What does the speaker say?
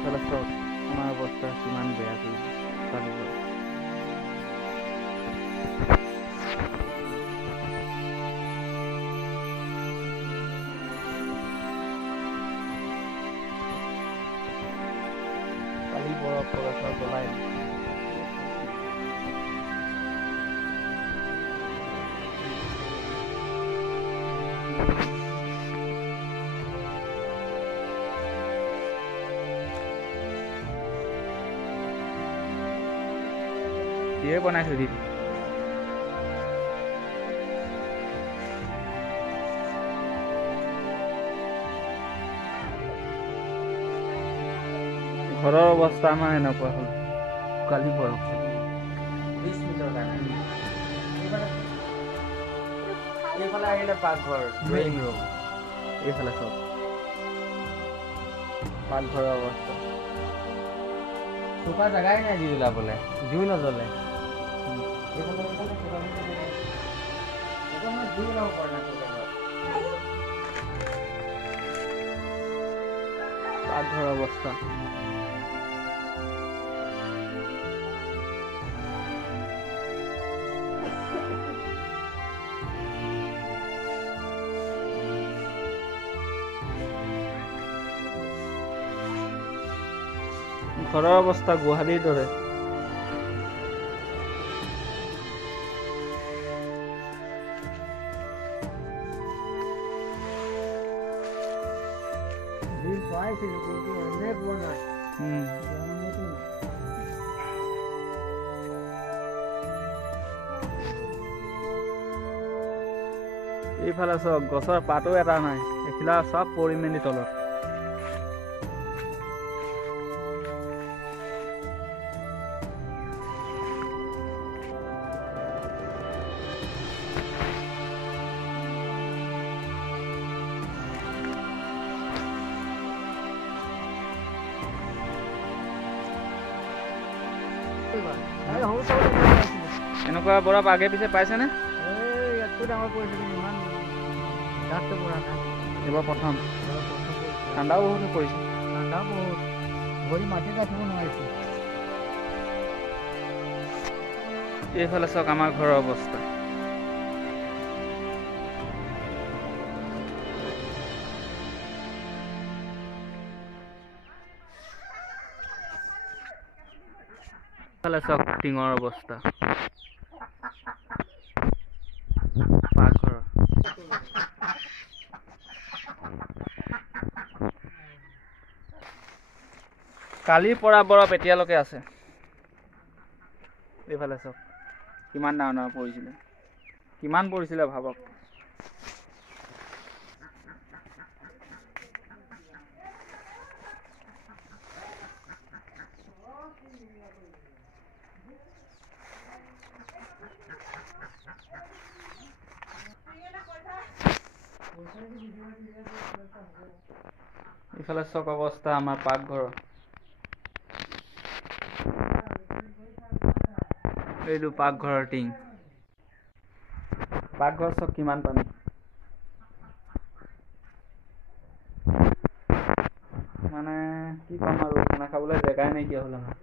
এইফালে চাওক আমাৰ অৱস্থা কিমান বেয়া কৰিছে কালিৰ পৰা। কালি বৰফ পৰচা জ্বলাই দিয়ে বনাই থৈ দিম। ঘৰৰ অৱস্থা আমাৰ এনেকুৱা হ'ল কালি বৰফ 20 মিনিটৰ কাৰণে এইফালে আহিলে পাকঘৰ ড্ৰয়িং ৰুম এইফালে চাওক পাকঘৰৰ অৱস্থা চোফা জেগাই নাই জুই ওলাবলে জুই নজ্বলে জুই ওলাব পৰা নাই পাকঘৰৰ অৱস্থা ঘৰৰ অৱস্থা গুৱাহাটীৰ দৰে। এইফালে চাওক গছৰ পাতো এটা নাই, এইফালে চব পৰি মেলি তলত। এনেকুৱা বৰফ আগে পিছে পাইছেনে? এইবাৰ প্ৰথম ঠাণ্ডাও বহুত পৰিছে। এইফালে চাওক আমাৰ ঘৰৰ অৱস্থা। এইফালে চাওক টিঙৰ অৱস্থা। পাকঘৰ কালিৰ পৰা বৰফ এতিয়ালৈকে আছে। এইফালে চাওক কিমান ডাঙৰ ডাঙৰ পৰিছিলে, কিমান পৰিছিলে ভাবক। এইফালে চাওক অৱস্থা আমাৰ পাকঘৰৰ। এইটো পাকঘৰৰ টিং। পাকঘৰ চাওক কিমান পানী। মানে কি ক'ম আৰু, খানা খাবলৈ জেগাই নাইকিয়া হ'ল আমাৰ।